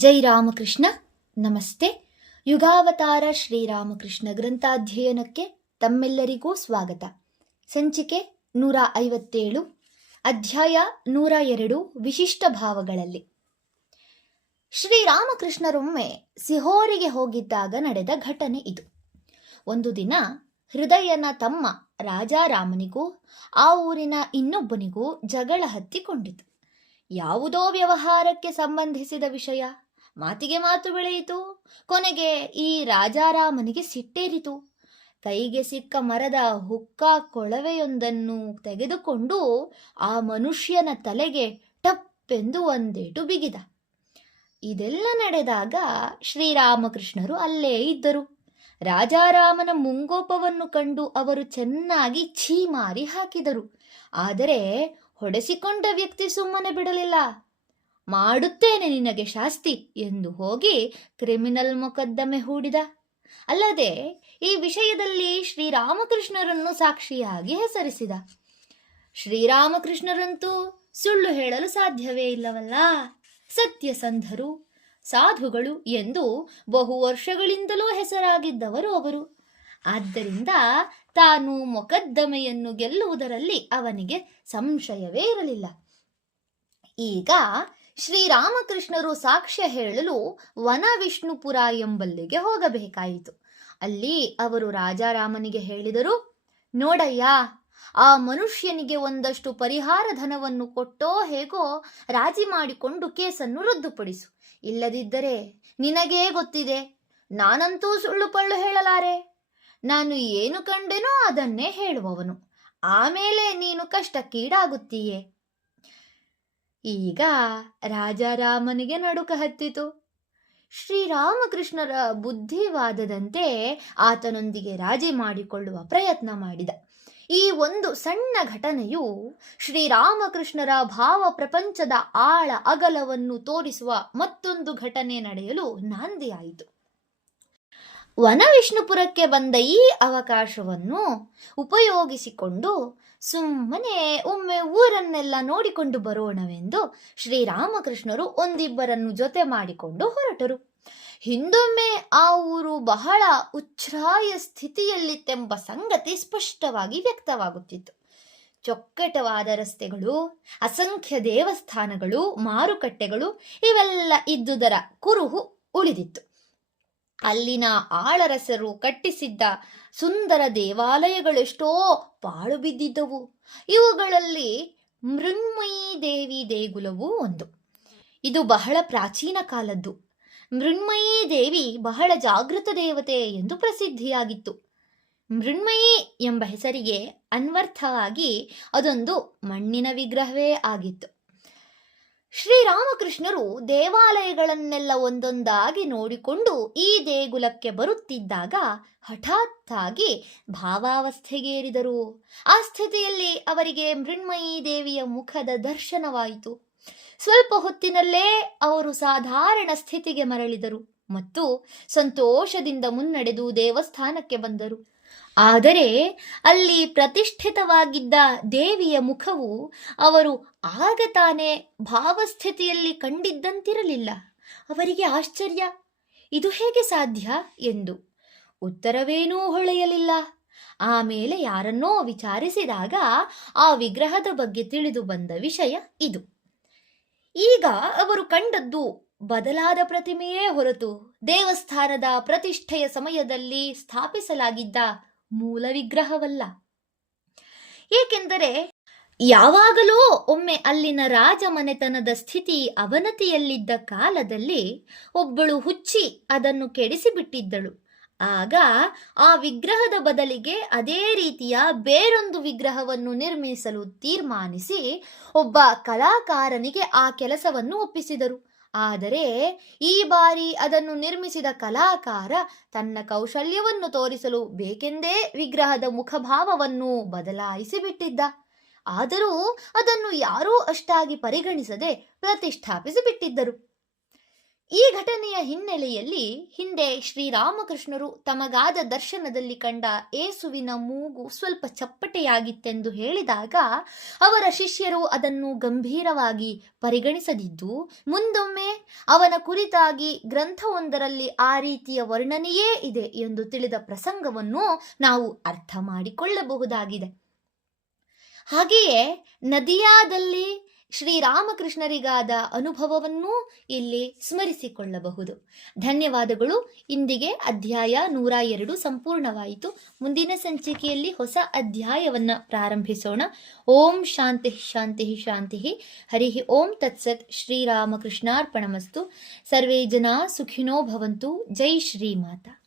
ಜೈ ರಾಮಕೃಷ್ಣ. ನಮಸ್ತೆ. ಯುಗಾವತಾರ ಶ್ರೀರಾಮಕೃಷ್ಣ ಗ್ರಂಥಾಧ್ಯಯನಕ್ಕೆ ತಮ್ಮೆಲ್ಲರಿಗೂ ಸ್ವಾಗತ. ಸಂಚಿಕೆ 157, ಅಧ್ಯಾಯ 102, ವಿಶಿಷ್ಟ ಭಾವಗಳಲ್ಲಿ. ಶ್ರೀರಾಮಕೃಷ್ಣರೊಮ್ಮೆ ಸಿಹೋರಿಗೆ ಹೋಗಿದ್ದಾಗ ನಡೆದ ಘಟನೆ ಇದು. ಒಂದು ದಿನ ಹೃದಯನ ತಮ್ಮ ರಾಜಾರಾಮನಿಗೂ ಆ ಊರಿನ ಇನ್ನೊಬ್ಬನಿಗೂ ಜಗಳ ಹತ್ತಿಕೊಂಡಿತು. ಯಾವುದೋ ವ್ಯವಹಾರಕ್ಕೆ ಸಂಬಂಧಿಸಿದ ವಿಷಯ. ಮಾತಿಗೆ ಮಾತು ಬೆಳೆಯಿತು. ಕೊನೆಗೆ ಈ ರಾಜಾರಾಮನಿಗೆ ಸಿಟ್ಟೇರಿತು. ಕೈಗೆ ಸಿಕ್ಕ ಮರದ ಹುಕ್ಕ ಕೊಳವೆಯೊಂದನ್ನು ತೆಗೆದುಕೊಂಡು ಆ ಮನುಷ್ಯನ ತಲೆಗೆ ಟಪ್ಪೆಂದು ಒಂದೇಟು ಬಿಗಿದ. ಇದೆಲ್ಲ ನಡೆದಾಗ ಶ್ರೀರಾಮಕೃಷ್ಣರು ಅಲ್ಲೇ ಇದ್ದರು. ರಾಜಾರಾಮನ ಮುಂಗೋಪವನ್ನು ಕಂಡು ಅವರು ಚೆನ್ನಾಗಿ ಛೀಮಾರಿ ಹಾಕಿದರು. ಆದರೆ ಹೊಡೆಸಿಕೊಂಡ ವ್ಯಕ್ತಿ ಸುಮ್ಮನೆ ಬಿಡಲಿಲ್ಲ. ಮಾಡುತ್ತೇನೆ ನಿನಗೆ ಶಾಸ್ತಿ ಎಂದು ಹೋಗಿ ಕ್ರಿಮಿನಲ್ ಮೊಕದ್ದಮೆ ಹೂಡಿದ. ಅಲ್ಲದೆ ಈ ವಿಷಯದಲ್ಲಿ ಶ್ರೀರಾಮಕೃಷ್ಣರನ್ನು ಸಾಕ್ಷಿಯಾಗಿ ಹೆಸರಿಸಿದ. ಶ್ರೀರಾಮಕೃಷ್ಣರಂತೂ ಸುಳ್ಳು ಹೇಳಲು ಸಾಧ್ಯವೇ ಇಲ್ಲವಲ್ಲ. ಸತ್ಯಸಂಧರು, ಸಾಧುಗಳು ಎಂದು ಬಹು ವರ್ಷಗಳಿಂದಲೂ ಹೆಸರಾಗಿದ್ದವರು ಅವರು. ಆದ್ದರಿಂದ ತಾನು ಮೊಕದ್ದಮೆಯನ್ನು ಗೆಲ್ಲುವುದರಲ್ಲಿ ಅವನಿಗೆ ಸಂಶಯವೇ ಇರಲಿಲ್ಲ. ಈಗ ಶ್ರೀರಾಮಕೃಷ್ಣರು ಸಾಕ್ಷ್ಯ ಹೇಳಲು ವನವಿಷ್ಣುಪುರ ಎಂಬಲ್ಲಿಗೆ ಹೋಗಬೇಕಾಯಿತು. ಅಲ್ಲಿ ಅವರು ರಾಜಾರಾಮನಿಗೆ ಹೇಳಿದರು, ನೋಡಯ್ಯ, ಆ ಮನುಷ್ಯನಿಗೆ ಒಂದಷ್ಟು ಪರಿಹಾರ ಧನವನ್ನು ಕೊಟ್ಟೋ ಹೇಗೋ ರಾಜಿ ಮಾಡಿಕೊಂಡು ಕೇಸನ್ನು ರದ್ದುಪಡಿಸು. ಇಲ್ಲದಿದ್ದರೆ ನಿನಗೇ ಗೊತ್ತಿದೆ, ನಾನಂತೂ ಸುಳ್ಳು ಪಳ್ಳು ಹೇಳಲಾರೆ. ನಾನು ಏನು ಕಂಡೆನೋ ಅದನ್ನೇ ಹೇಳುವವನು. ಆಮೇಲೆ ನೀನು ಕಷ್ಟಕ್ಕೀಡಾಗುತ್ತೀಯೇ. ಈಗ ರಾಜಾರಾಮನಿಗೆ ನಡುಕ ಹತ್ತಿತು. ಶ್ರೀರಾಮಕೃಷ್ಣರ ಬುದ್ಧಿವಾದದಂತೆ ಆತನೊಂದಿಗೆ ರಾಜಿ ಮಾಡಿಕೊಳ್ಳುವ ಪ್ರಯತ್ನ ಮಾಡಿದ. ಈ ಒಂದು ಸಣ್ಣ ಘಟನೆಯು ಶ್ರೀರಾಮಕೃಷ್ಣರ ಭಾವ ಪ್ರಪಂಚದ ಆಳ ಅಗಲವನ್ನು ತೋರಿಸುವ ಮತ್ತೊಂದು ಘಟನೆ ನಡೆಯಲು ನಾಂದಿಯಾಯಿತು. ವನವಿಷ್ಣುಪುರಕ್ಕೆ ಬಂದ ಈ ಅವಕಾಶವನ್ನು ಉಪಯೋಗಿಸಿಕೊಂಡು ಸುಮ್ಮನೆ ಒಮ್ಮೆ ಊರನ್ನೆಲ್ಲ ನೋಡಿಕೊಂಡು ಬರೋಣವೆಂದು ಶ್ರೀರಾಮಕೃಷ್ಣರು ಒಂದಿಬ್ಬರನ್ನು ಜೊತೆ ಮಾಡಿಕೊಂಡು ಹೊರಟರು. ಹಿಂದೊಮ್ಮೆ ಆ ಊರು ಬಹಳ ಉಚ್ಛ್ರಾಯ ಸ್ಥಿತಿಯಲ್ಲಿತ್ತೆಂಬ ಸಂಗತಿ ಸ್ಪಷ್ಟವಾಗಿ ವ್ಯಕ್ತವಾಗುತ್ತಿತ್ತು. ಚೊಕ್ಕಟವಾದ ರಸ್ತೆಗಳು, ಅಸಂಖ್ಯ ದೇವಸ್ಥಾನಗಳು, ಮಾರುಕಟ್ಟೆಗಳು ಇವೆಲ್ಲ ಇದ್ದುದರ ಕುರುಹು ಉಳಿದಿತ್ತು. ಅಲ್ಲಿನ ಆಳರಸರು ಕಟ್ಟಿಸಿದ್ದ ಸುಂದರ ದೇವಾಲಯಗಳೆಷ್ಟೋ ಪಾಳು ಬಿದ್ದಿದ್ದವು. ಇವುಗಳಲ್ಲಿ ಮೃಣ್ಮಯೀ ದೇವಿ ದೇಗುಲವೂ ಒಂದು. ಇದು ಬಹಳ ಪ್ರಾಚೀನ ಕಾಲದ್ದು. ಮೃಣ್ಮಯೀ ದೇವಿ ಬಹಳ ಜಾಗೃತ ದೇವತೆ ಎಂದು ಪ್ರಸಿದ್ಧಿಯಾಗಿತ್ತು. ಮೃಣ್ಮಯೀ ಎಂಬ ಹೆಸರಿಗೆ ಅನ್ವರ್ಥವಾಗಿ ಅದೊಂದು ಮಣ್ಣಿನ ವಿಗ್ರಹವೇ ಆಗಿತ್ತು. ಶ್ರೀರಾಮಕೃಷ್ಣರು ದೇವಾಲಯಗಳನ್ನೆಲ್ಲ ಒಂದೊಂದಾಗಿ ನೋಡಿಕೊಂಡು ಈ ದೇಗುಲಕ್ಕೆ ಬರುತ್ತಿದ್ದಾಗ ಹಠಾತ್ತಾಗಿ ಭಾವಾವಸ್ಥೆಗೇರಿದರು. ಆ ಸ್ಥಿತಿಯಲ್ಲಿ ಅವರಿಗೆ ಮೃಣ್ಮಯೀ ದೇವಿಯ ಮುಖದ ದರ್ಶನವಾಯಿತು. ಸ್ವಲ್ಪ ಹೊತ್ತಿನಲ್ಲೇ ಅವರು ಸಾಧಾರಣ ಸ್ಥಿತಿಗೆ ಮರಳಿದರು ಮತ್ತು ಸಂತೋಷದಿಂದ ಮುನ್ನಡೆದು ದೇವಸ್ಥಾನಕ್ಕೆ ಬಂದರು. ಆದರೆ ಅಲ್ಲಿ ಪ್ರತಿಷ್ಠಿತವಾಗಿದ್ದ ದೇವಿಯ ಮುಖವು ಅವರು ಆಗ ತಾನೇ ಭಾವಸ್ಥಿತಿಯಲ್ಲಿ ಕಂಡಿದ್ದಂತಿರಲಿಲ್ಲ. ಅವರಿಗೆ ಆಶ್ಚರ್ಯ, ಇದು ಹೇಗೆ ಸಾಧ್ಯ ಎಂದು. ಉತ್ತರವೇನೂ ಹೊಳೆಯಲಿಲ್ಲ. ಆಮೇಲೆ ಯಾರನ್ನೋ ವಿಚಾರಿಸಿದಾಗ ಆ ವಿಗ್ರಹದ ಬಗ್ಗೆ ತಿಳಿದು ಬಂದ ವಿಷಯ ಇದು. ಈಗ ಅವರು ಕಂಡದ್ದು ಬದಲಾದ ಪ್ರತಿಮೆಯೇ ಹೊರತು ದೇವಸ್ಥಾನದ ಪ್ರತಿಷ್ಠೆಯ ಸಮಯದಲ್ಲಿ ಸ್ಥಾಪಿಸಲಾಗಿದ್ದ ಮೂಲ ವಿಗ್ರಹವಲ್ಲ. ಏಕೆಂದರೆ ಯಾವಾಗಲೂ ಒಮ್ಮೆ ಅಲ್ಲಿನ ರಾಜಮನೆತನದ ಸ್ಥಿತಿ ಅವನತಿಯಲ್ಲಿದ್ದ ಕಾಲದಲ್ಲಿ ಒಬ್ಬಳು ಹುಚ್ಚಿ ಅದನ್ನು ಕೆಡಿಸಿಬಿಟ್ಟಿದ್ದಳು. ಆಗ ಆ ವಿಗ್ರಹದ ಬದಲಿಗೆ ಅದೇ ರೀತಿಯ ಬೇರೊಂದು ವಿಗ್ರಹವನ್ನು ನಿರ್ಮಿಸಲು ತೀರ್ಮಾನಿಸಿ ಒಬ್ಬ ಕಲಾಕಾರನಿಗೆ ಆ ಕೆಲಸವನ್ನು ಒಪ್ಪಿಸಿದರು. ಆದರೆ ಈ ಬಾರಿ ಅದನ್ನು ನಿರ್ಮಿಸಿದ ಕಲಾಕಾರ ತನ್ನ ಕೌಶಲ್ಯವನ್ನು ತೋರಿಸಲು ಬೇಕೆಂದೇ ವಿಗ್ರಹದ ಮುಖಭಾವವನ್ನು ಬದಲಾಯಿಸಿ ಬಿಟ್ಟಿದ್ದ. ಆದರೂ ಅದನ್ನು ಯಾರೂ ಅಷ್ಟಾಗಿ ಪರಿಗಣಿಸದೆ ಪ್ರತಿಷ್ಠಾಪಿಸಿ ಬಿಟ್ಟಿದ್ದರು. ಈ ಘಟನೆಯ ಹಿನ್ನೆಲೆಯಲ್ಲಿ ಹಿಂದೆ ಶ್ರೀರಾಮಕೃಷ್ಣರು ತಮಗಾದ ದರ್ಶನದಲ್ಲಿ ಕಂಡ ಏಸುವಿನ ಮೂಗು ಸ್ವಲ್ಪ ಚಪ್ಪಟೆಯಾಗಿತ್ತೆಂದು ಹೇಳಿದಾಗ ಅವರ ಶಿಷ್ಯರು ಅದನ್ನು ಗಂಭೀರವಾಗಿ ಪರಿಗಣಿಸದಿದ್ದು, ಮುಂದೊಮ್ಮೆ ಅವನ ಕುರಿತಾಗಿ ಗ್ರಂಥವೊಂದರಲ್ಲಿ ಆ ರೀತಿಯ ವರ್ಣನೆಯೇ ಇದೆ ಎಂದು ತಿಳಿದ ಪ್ರಸಂಗವನ್ನು ನಾವು ಅರ್ಥ ಮಾಡಿಕೊಳ್ಳಬಹುದಾಗಿದೆ. ಹಾಗೆಯೇ ನದಿಯಾದಲ್ಲಿ ಶ್ರೀರಾಮಕೃಷ್ಣರಿಗಾದ ಅನುಭವವನ್ನೂ ಇಲ್ಲಿ ಸ್ಮರಿಸಿಕೊಳ್ಳಬಹುದು. ಧನ್ಯವಾದಗಳು. ಇಂದಿಗೆ ಅಧ್ಯಾಯ 102 ಸಂಪೂರ್ಣವಾಯಿತು. ಮುಂದಿನ ಸಂಚಿಕೆಯಲ್ಲಿ ಹೊಸ ಅಧ್ಯಾಯವನ್ನು ಪ್ರಾರಂಭಿಸೋಣ. ಓಂ ಶಾಂತಿ ಶಾಂತಿ ಶಾಂತಿ. ಹರಿ ಓಂ ತತ್ಸತ್. ಶ್ರೀರಾಮಕೃಷ್ಣಾರ್ಪಣಮಸ್ತು. ಸರ್ವೇ ಜನ ಸುಖಿನೋ ಭವಂತು. ಜೈ ಶ್ರೀಮಾತಾ.